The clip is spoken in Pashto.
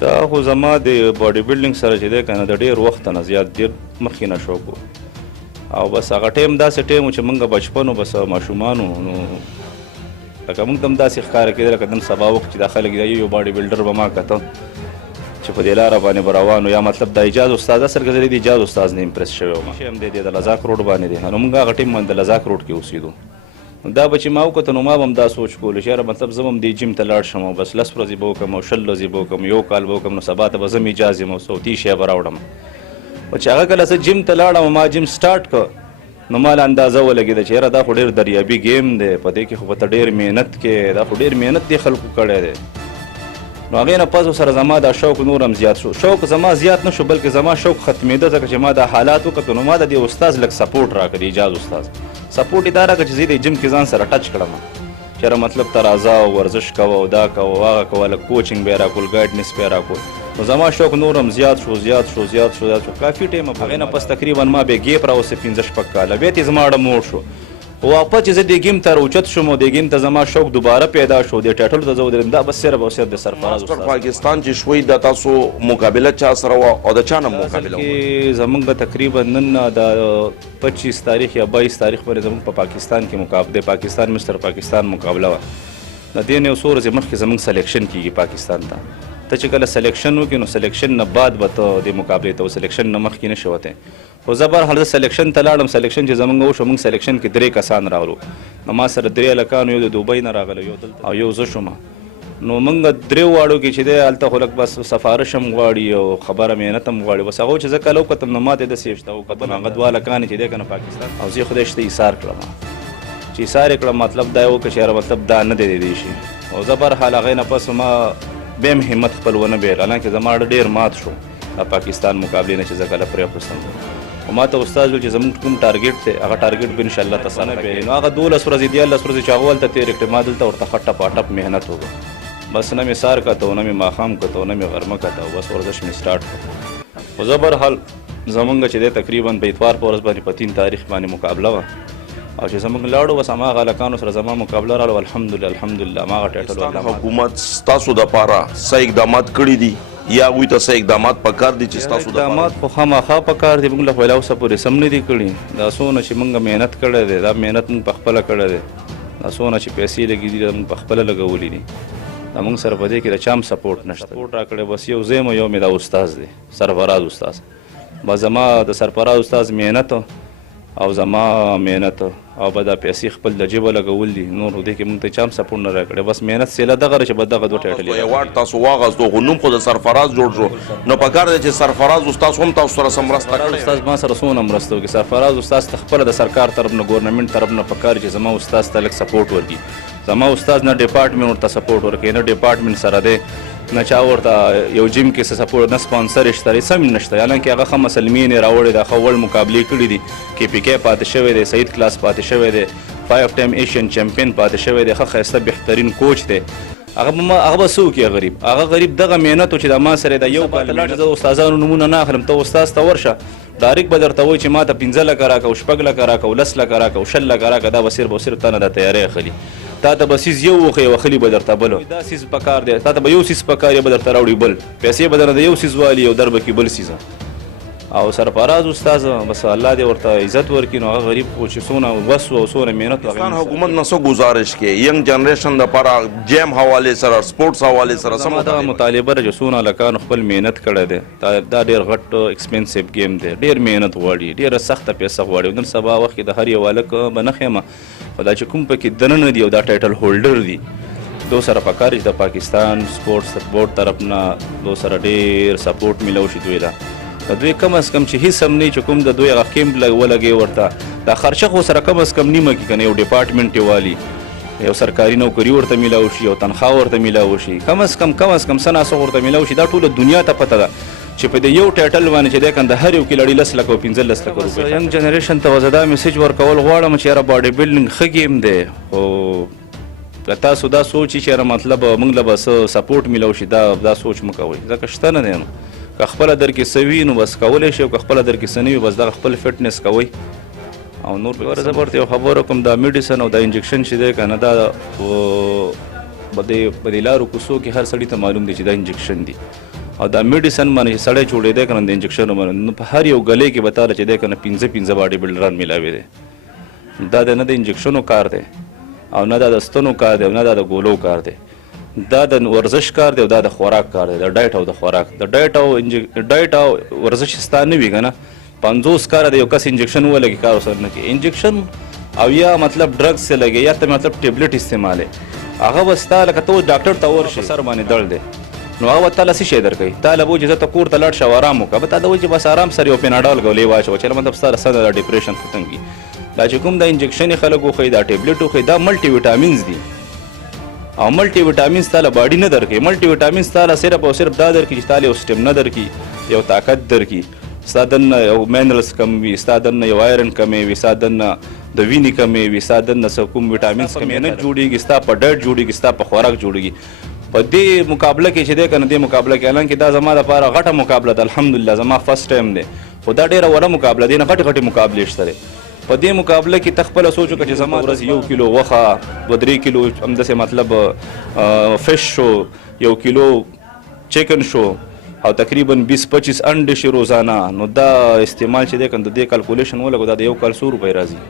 دا خو زما د باډي بلډینګ سره چې دی که نه د ډېر وخت نه زیات ډېر مخکې نه شوق و او بس هغه ټایم داسې ټایم و چې موږ بچپن و بس ماشومان وو نو لکه موږ ته هم داسې ښکاره کېده لکه نن سبا وخت چې دا خلک یو باډي بلډر به ما کته چې په دې لاره باندې به روان و یا مطلب د اجاز استاد اصل کې زه د اجاز استاد نه امپرس شوی وم شی هم دی د لذاک روډ باندې دی نو موږ هغه ټایم باندې د لذاک روډ کې اوسېدو دا به چې ما وکتل نو ما به هم دا سوچ کولو چې یاره مطلب زه به هم دې جیم ته لاړ شم او بس 10 ورځې به وکړم او 20 ورځې به وکړم یو کال به وکړم نو سبا ته به زه هم اجاز یم او صوتي شی به راوړم او چې هغه کله زه جیم ته لاړم ما جیم سټارټ کړ نو ما له اندازه ولګېده چې یاره دا خو ډېر دریابي گیم دی په دې کې خو به ته ډېر محنت کې دا خو ډېر محنت دې خلکو کړی دی نو هغې نه پس سره زما دا شوق نور هم زیات شو شوق زما زیات نه شو بلکې زما شوق ختمېده ځکه چې ما دا حالات وکتل نو ما د دې استاد لږ سپورټ راکړ د اجاز استاد سپورټ یې دا راکړه چې زه د جیم کې ځان سره ټچ کړم چې یاره مطلب ته راځه او ورزش کوه او دا کوه او هغه کوه لږ کوچینګ به یې راکول ګایډنس به یې راکول نو زما شوق نور هم زیات شو کافي ټایم هغې نه پس تقریبا ما بیا ګیپ راوستی 15 کاله بیا تې زما اړه موړ شو واپس چې زه دې گیم ته راوچت شوم او دې گیم ته زما شوق دوباره پیدا شو دې ټایټل ته زه ودرېدم دا بس صرف او صرف د سرفراز ماسټر پاکستان چې شوی د تاسو مقابله چا سره وه او د چا نه مقابله وه زموږ تقریبا نن د 25 تاریخ یا 22 تاریخ پورې زموږ په پاکستان کې مقابله د پاکستان مستر پاکستان مقابله وه د دې نه یو څو ورځې مخکې زموږ سلیکشن کېږي پاکستان ته ته چې کله سلیکشن وکړې نو سلیکشن نه بعد به ته د مقابلې ته سلیکشن نه مخکې نه شې وتی خو زه برحال زه سلیکشن ته لاړم سلیکشن چې زموږ وشو موږ سلیکشن کې 3 کسان راغلو نو ما سره 3 هلکانو یو د دوبۍ نه راغلی یو دلته او یو زه شوم نو موږ 3 واړو کې چې دی هلته خو لږ بس سفارش هم غواړي او خبره محنت هم غواړي بس هغه چې زه کله وکتم نو ما ته داسې یې شته وکتل هغه 2 هلکان چې دی که نه پاکستان او زه خدای شته ایثار کړم چې ایثار یې کړم مطلب دا یې وکړه چې یاره مطلب دا نه دی دی شي او زه برحال هغې نه پس ما بیا هم همت خپل ونه بیل حالانکه زما ډېر مات شو د پاکستان مقابلې نه چې زه کله پرېخوستم خو ما ته استاد ویل چې زموږ کوم ټارګېټ دی هغه ټارګېټ به انشاءالله ته سره کوي نو هغه 12 ورځې 14 ورځې چې هغه هلته تېرې کړې ما دلته ورته ښه ټپاټپ محنت وکړه بس نه مې سار کته او نه مې ماښام کته او نه مې غرمه کته او بس ورزش مې سټارټ کړه خو زه برحال زموږ چې دی تقریبا په اتوار په ورځ باندې په 3 تاریخ باندې مقابله وه او چې زموږ لاړو بس هماغه هلکانو سره زما مقابله راغله الحمدلله هماغه ټایټل حکومت ستاسو دپاره څه اقدامات کړي دي یا هغوی ته څه اقدامات پکار دي چې ستاسو اقدامات خو خامخا پکار دي موږ له خو اوسه پورې سم نه دي کړي دا څونه چې موږ محنت کړی دی دا محنت موږ پخپله کړی دی دا څونه چې پیسې لګېدي دا موږ پخپله لګولي دي دا موږ سره په دې کې د چا هم سپورټ نشته سپورټ راکړی بس یو زه یم یو مې دا استاذ دی سرفراز استاذ بس زما د سرفراز استاذ محنت او زما محنت او به دا پیسې خپل د جیبه لګول دي نور دې کې موږ ته چا هم سپورټ نه راکړی بس محنت سیله دغه چې به دغه 2 ټایټلې ایوارډ تاسو واغستو خو نوم خو د سرفراز جوړ شو نو پکار دی چې سرفراز استاد هم تاسو سره څه مرسته کړې استاد ما سره څونه مرسته وکړي سرفراز استاد ته خپله د سرکار طرف نه ګورنمنټ طرف نه پکار چې زما استاد ته لږ سپورټ ورکړي زما استاد نه ډپارټمنټ ورته سپورټ ورکوي نه ډپارټمنټ سره دی نه چا ورته یو جیم کې څه سپورټ نه سپانسر یې شته سم نشته حالانکې هغه ښه مسلمین یې راوړی دا ښه وړ مقابلې کړي دي KPK پاتې شوی دی سعید کلاس پاتې شوی دی 5 ټایم ایشین چمپین پاتې شوی دی ښه ښایسته بهترین کوچ دی هغه به څه وکړي هغه غریب دغه محنت چې د ما سره د یو کال لاړ زه استادانو نومونه نه اخلم ته استاد ته ورشه ډایرکټ به درته وایي چې ما ته 15 لکه راکړه او 6 لکه راکړه او 10 لکه راکړه او 20 لکه راکړه دا به صرف او صرف تا نه د تیاری اخلي تا ته به سیز یو وښیي وخلي به درته بل دا سیز پکار دی تا ته به یو سیز پکار یې به درته راوړي بل پیسې به درنه د یو سیز والي او در به کې بل سیزه او سرفراز استاد بس الله دې ورته عزت ورکړي نو هغه غریب خو چې څونه وس او څونه محنت پاکستان حکومت نه څه گزارش کوي ینګ جنریشن دپاره جیم حوالې سره سپورټس حوالې سره زما دا مطالبه ده چې څونه هلکانو خپل محنت کړی دی دا ډېر غټ ایکسپینسیو گیم دی ډېر محنت غواړي ډېره سخته پیسه غواړي نن سبا وخت کې د هر یو هلک به نه ښیمه خو دا چې کوم پکې دننه دي او دا ټایټل هولډر دي دو سره پکار چې د پاکستان سپورټس بورډ طرف نه دو سره ډېر سپورټ میلو شي دوی له د دوی کم از کم چې هیڅ هم نه چې کوم د دوی هغه کیمپ ولګوي ورته دا خرچه خو سره کم از کم نیمه کې که نه یو ډپارټمنټ یې والي یو سرکاري نوکري ورته میلاو شي یو تنخواه ورته میلاو شي کم از کم څه ناڅه ورته میلاو شي دا ټوله دنیا ته پته ده چې په دې یو ټایټل باندې چې دی که د هر یو کې لړي 10 لکه او 15 لکه روپۍ ینګ جنریشن ته به زه دا میسیج ورکول غواړم چې یاره باډي بلډینګ ښه گیم دی خو که تاسو دا سوچي چې یاره مطلب موږ له به څه سپورټ میلاو شي دا سوچ مه کوئ ځکه شته نه دی نو که خپله در کې څه وي نو بس کولی شي او که خپله در کې څه نه وي بس دغه خپل فټنس کوئ او نور زه به ورته یو خبره کوم دا میډیسن او دا انجکشن چې دی که نه دا په دې لارو کوڅو کې هر سړي ته معلوم دی چې دا انجکشن دي او دا میډیسن باندې چې سړی جوړېدی که نه د انجکشنو باندې نو په هر یو ګلۍ کې به تاله چې دی که نه 5 باډي بلډران میلاوي دی. دا د نه د انجکشنو کار دی او نه دا د ستنو کار دی او نه دا د ګولو کار دی. دا د ورزش کار دی او دا د خوراک کار دی، د ډایټ او د خوراک. د ډایټ او ورزش ستا نه وي که نه 50 کاره د یو کس انجکشن ولګي کار ورسره نه کوي. انجکشن او یا مطلب ډرګس یې لګي یا ته مطلب ټیبلټ استعمالوي، هغه به ستا لکه ته ډاکټر ته ورشې سر باندې درد دی نو هغه به تاله څه شی درکوي، تاله به وایي چې زه ته کور ته لاړ شه او ارام وکړه، به تا ته وایي چې بس ارام سره یو پیناډال ګولۍ واچوه چې مطلب ستا سر د ډپریشن ختم کړي. دا چې کوم دا انجکشن خلک وښیي، دا ټیبلټ وښیي، دا ملټي ویټامینز دي او ملټي ویټامینز تاله باډي نه درکوي. ملټي ویټامینز تاله صرف او صرف دا درکوي چې تاله یو سټیمنا درکوي، یو طاقت درکوي، ستا دننه یو مینرلز کم وي، ستا دننه یو آیرن کمی وي، ستا دننه د وینې کمی وي، ستا دننه څه کوم ویټامینز کمی نه جوړېږي، ستا په ډایټ جوړېږي، ستا په خوراک جوړېږي. په دې مقابله کې چې دی که نه دې مقابله کې حالانکې دا زما دپاره غټه مقابله ده، الحمدلله زما فرست ټایم دی، خو دا ډېره وړه مقابله دی، نه غټې غټې مقابلې شته دی. په دې مقابله کې ته خپله سوچ وکړه چې زما ورځ 1 کیلو غوښه 2-3 کیلو همداسې مطلب فش شو، 1 کیلو چکن شو او تقریبا 20-25 انډې شي روزانه، نو دا استعمال چې دی که نه د دې کلکولیشن ولګو دا د یو کال 100 روپۍ راځي.